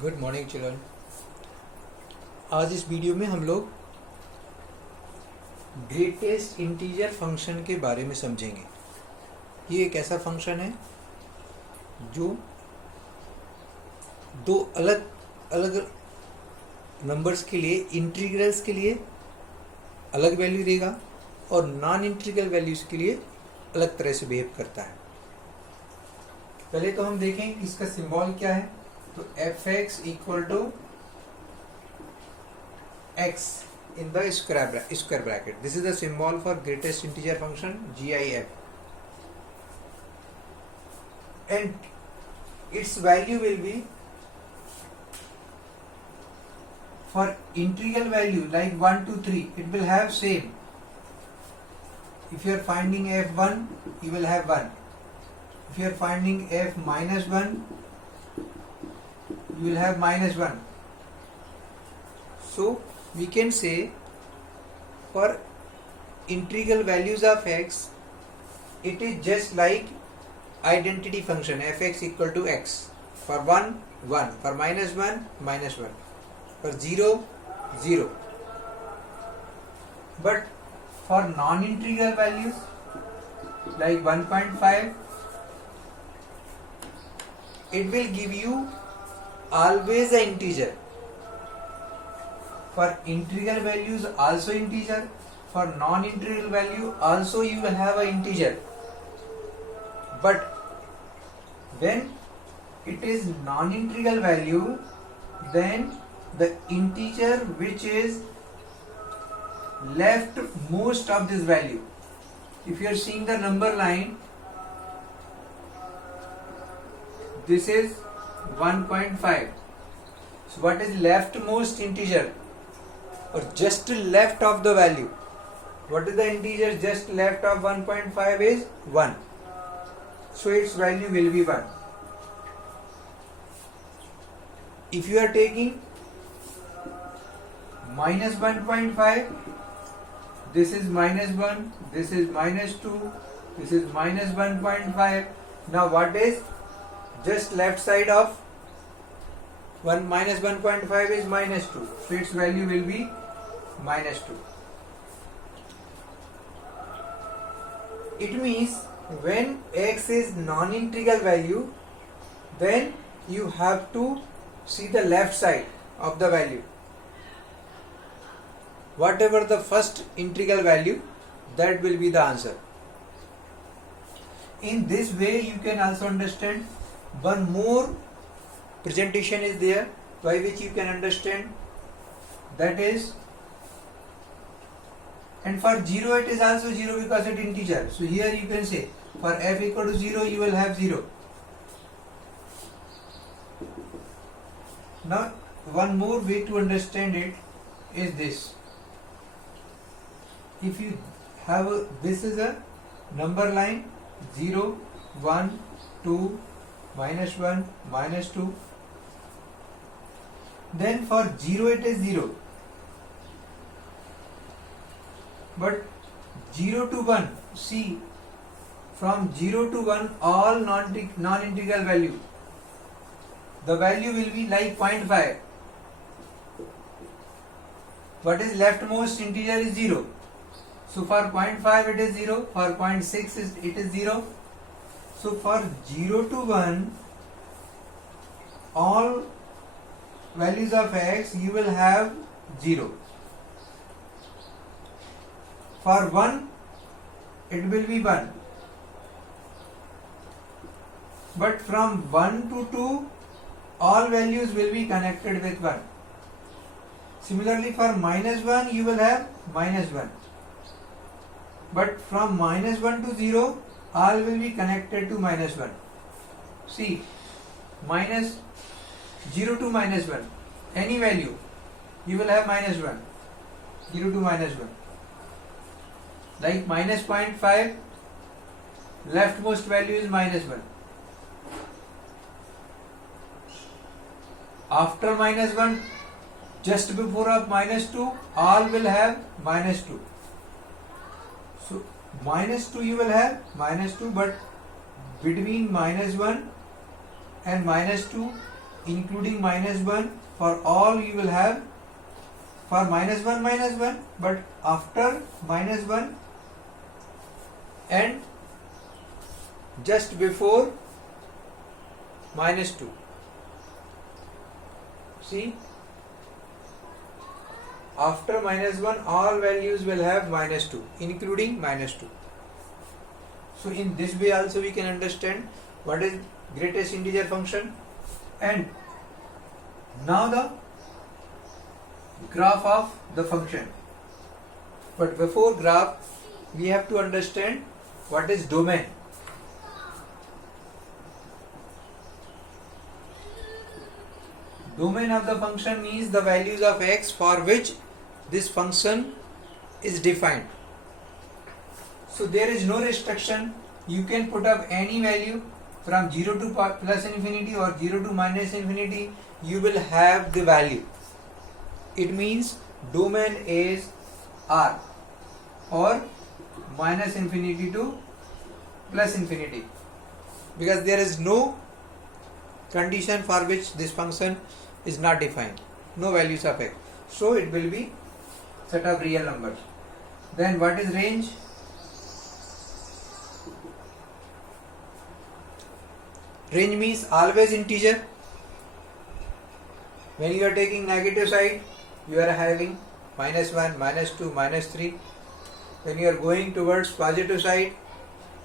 Good morning children. आज इस video में हम लोग ग्रेटेस्ट इंटीजर फंक्शन के बारे में समझेंगे। ये एक ऐसा फंक्शन है जो दो अलग अलग नंबर्स के लिए, इंटीग्रल्स के लिए अलग वैल्यू देगा और नॉन इंटीग्रल वैल्यूज के लिए अलग तरह से बिहेव करता है। पहले तो हम देखें कि इसका सिंबल क्या है। तो f(x) equal to x in the square bracket. This is the symbol for greatest integer function GIF, and its value will be, for integral value like 1 to 3 it will have same. If you are finding f1 you will have 1. If you are finding f minus 1 you will have minus 1. So we can say for integral values of x it is just like identity function f(x) equal to x. For 1 1, for minus 1 minus 1, for 0 0. But for non-integral values like 1.5 it will give you always an integer. For integral values also integer, for non-integral value also you will have an integer. But when it is non-integral value, then the integer which is left most of this value, if you are seeing the number line, this is 1.5. So what is leftmost integer or just left of the value? What is the integer just left of 1.5 is 1. So its value will be 1. If you are taking minus 1.5, this is minus 1, this is minus 2, this is minus 1.5. Now what is just left side of 1 minus 1.5 is minus 2. So its value will be minus 2. It means when x is non-integral value, then you have to see the left side of the value. Whatever the first integral value, that will be the answer. In this way you can also understand one more presentation is there by which you can understand, that is, and for 0 it is also 0 because it is integer. So here you can say for f equal to 0 you will have 0. Now one more way to understand it is this. If you have this is a number line 0 1 2 minus 1 minus 2, then for 0 it is 0, but 0 to 1, see, from 0 to 1 all non-integral value, the value will be like 0.5. What is leftmost integer is 0. So for 0.5 it is 0, for 0.6 it is 0. So for 0 to 1 all values of x you will have 0. For 1 it will be 1. But from 1 to 2 all values will be connected with 1. Similarly for minus 1 you will have minus 1. But from minus 1 to 0 all will be connected to minus 1. See, minus 0 to minus 1, any value you will have minus 1, 0 to minus 1. Like minus 0.5, leftmost value is minus 1. After minus 1, just before of minus 2, all will have minus 2. So minus 2 you will have minus 2, but between minus 1 and minus 2 including minus 1. For all you will have for minus 1, but after minus 1 and just before minus 2. See, after minus 1 all values will have minus 2 including minus 2. So in this way also we can understand what is greatest integer function. And now the graph of the function. But before graph we have to understand what is domain. Domain of the function means the values of x for which this function is defined. So there is no restriction. You can put up any value from 0 to plus infinity or 0 to minus infinity. You will have the value. It means domain is R or minus infinity to plus infinity, because there is no condition for which this function is not defined, no values of x. So it will be set of real numbers. Then what is range? Range means always integer. When you are taking negative side, you are having minus 1, minus 2, minus 3. When you are going towards positive side,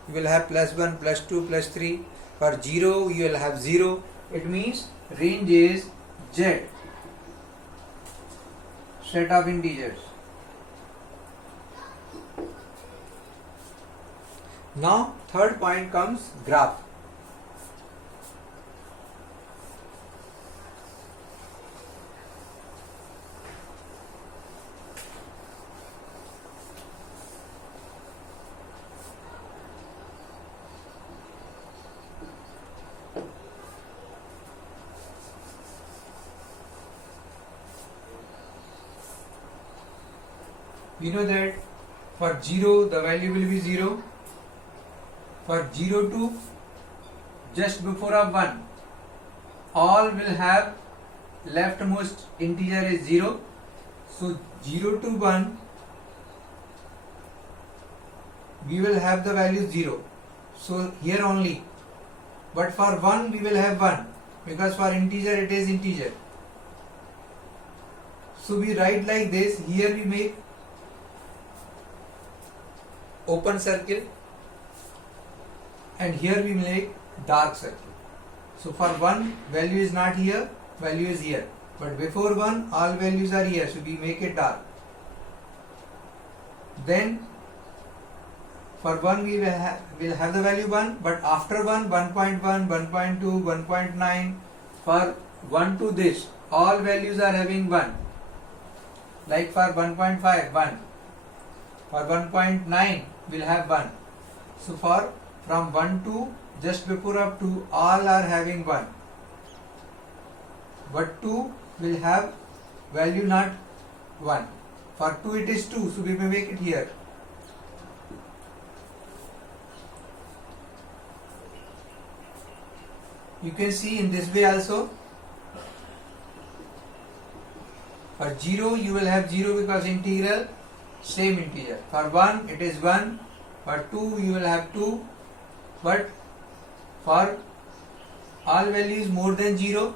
you will have plus 1, plus 2, plus 3. For 0, you will have 0. It means range is Z, set of integers. Now third point comes graph. We know that for 0 the value will be 0. For 0 to just before of 1, all will have leftmost integer is 0. So 0 to 1 we will have the value 0. So here only. But for 1 we will have 1, because for integer it is integer. So we write like this. Here we make open circle and here we make dark circle. So for 1 value is not here, value is here, but before 1 all values are here, so we make it dark. Then for 1 we will have the value 1, but after 1, 1.1, 1.2, 1.9, for 1 to this all values are having 1. Like for 1.5, 1. For 1.9 will have 1. So for from 1 to just before up to all are having 1. But 2 will have value not 1. For 2 it is 2, so we may make it here. You can see in this way also. For 0 you will have 0 because integral same integer. For 1 it is 1. For 2 you will have 2. But for all values more than 0,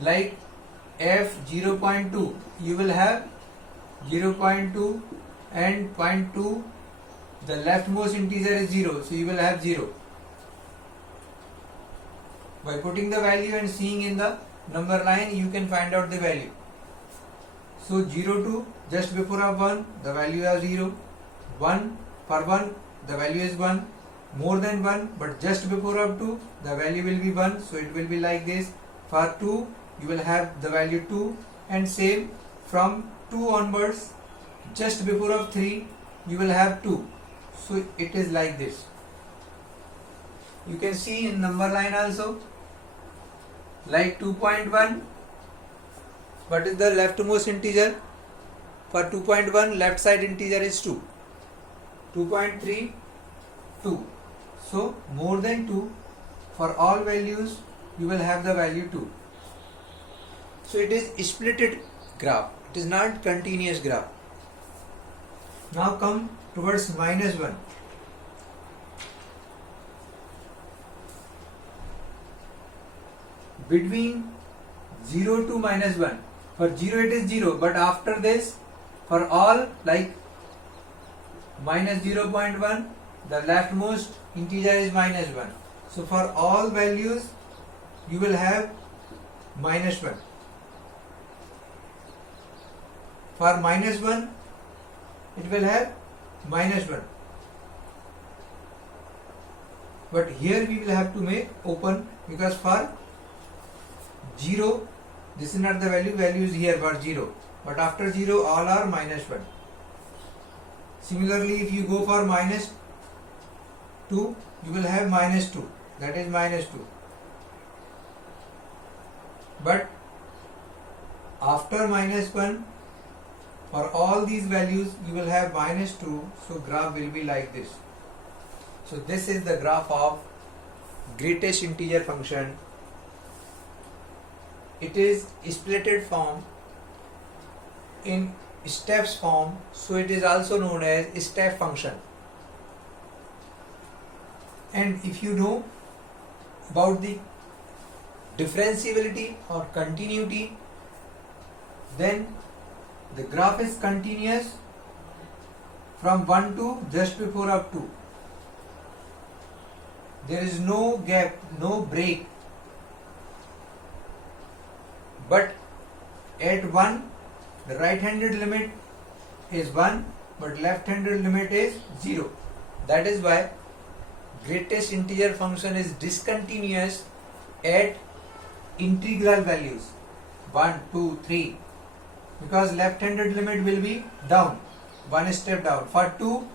like f 0.2, you will have 0.2 and 0.2. The leftmost integer is 0, so you will have 0. By putting the value and seeing in the number line, you can find out the value. So 0 to just before of 1, the value is 0. 1 for 1, the value is 1. More than 1, but just before of 2, the value will be 1. So it will be like this. For 2, you will have the value 2, and same from 2 onwards, just before of 3, you will have 2. So it is like this. You can see in number line also, like 2.1. What is the leftmost integer? For 2.1, left side integer is 2. 2.3, 2. So more than 2, for all values you will have the value 2. So it is splitted graph. It is not continuous graph. Now come towards -1. Between 0 to -1. For 0 it is 0, but after this, for all, like -0.1, the leftmost integer is -1. So for all values you will have -1. For -1 it will have -1. But here we will have to make open, because for 0, this is not the value, value is here for 0. But after 0 all are -1. Similarly, if you go for -2, you will have -2. That is -2. But after -1, for all these values you will have -2. So graph will be like this. So this is the graph of greatest integer function. It is splitted form in steps form, so it is also known as step function. And if you know about the differentiability or continuity, then the graph is continuous from 1 to just before up to. There is no gap, no break. But at 1, the right-handed limit is 1, but left-handed limit is 0. That is why greatest integer function is discontinuous at integral values 1, 2, 3, because left-handed limit will be down, one step down. For 2,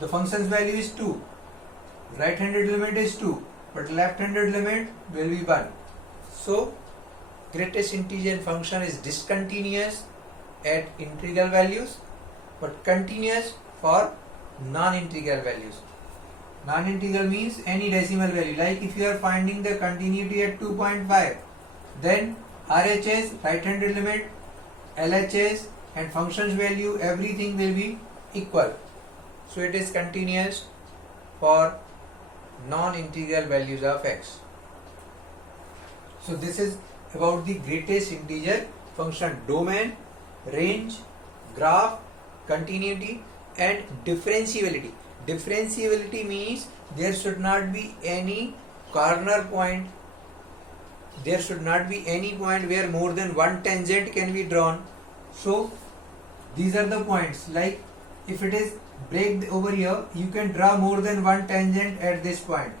the function's value is 2. Right-handed limit is 2, but left-handed limit will be 1. So greatest integer function is discontinuous at integral values, but continuous for non-integral values. Non-integral means any decimal value. Like if you are finding the continuity at 2.5, then RHS, right-handed limit, LHS and function's value, everything will be equal. So it is continuous for non-integral values of x. So this is about the greatest integer function: domain, range, graph, continuity and differentiability. Differentiability means there should not be any corner point, there should not be any point where more than one tangent can be drawn. So these are the points. Like if it is break over here, you can draw more than one tangent at this point,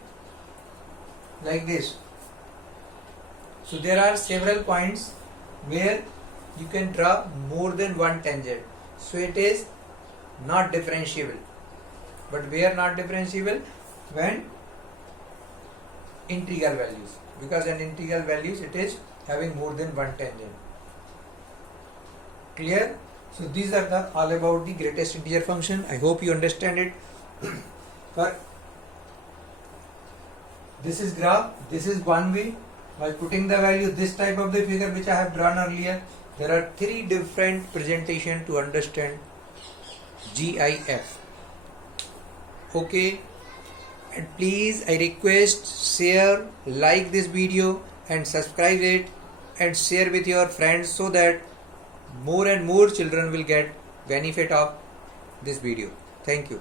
like this. So there are several points where you can draw more than one tangent. So it is not differentiable. But where not differentiable? When integral values, because in integral values it is having more than one tangent. Clear? So these are the all about the greatest integer function. I hope you understand it. For this is graph, this is one way. By putting the value, this type of the figure which I have drawn earlier, there are 3 different presentation to understand GIF. Okay, and please I request share, like this video and subscribe it and share with your friends, so that more and more children will get benefit of this video. Thank you.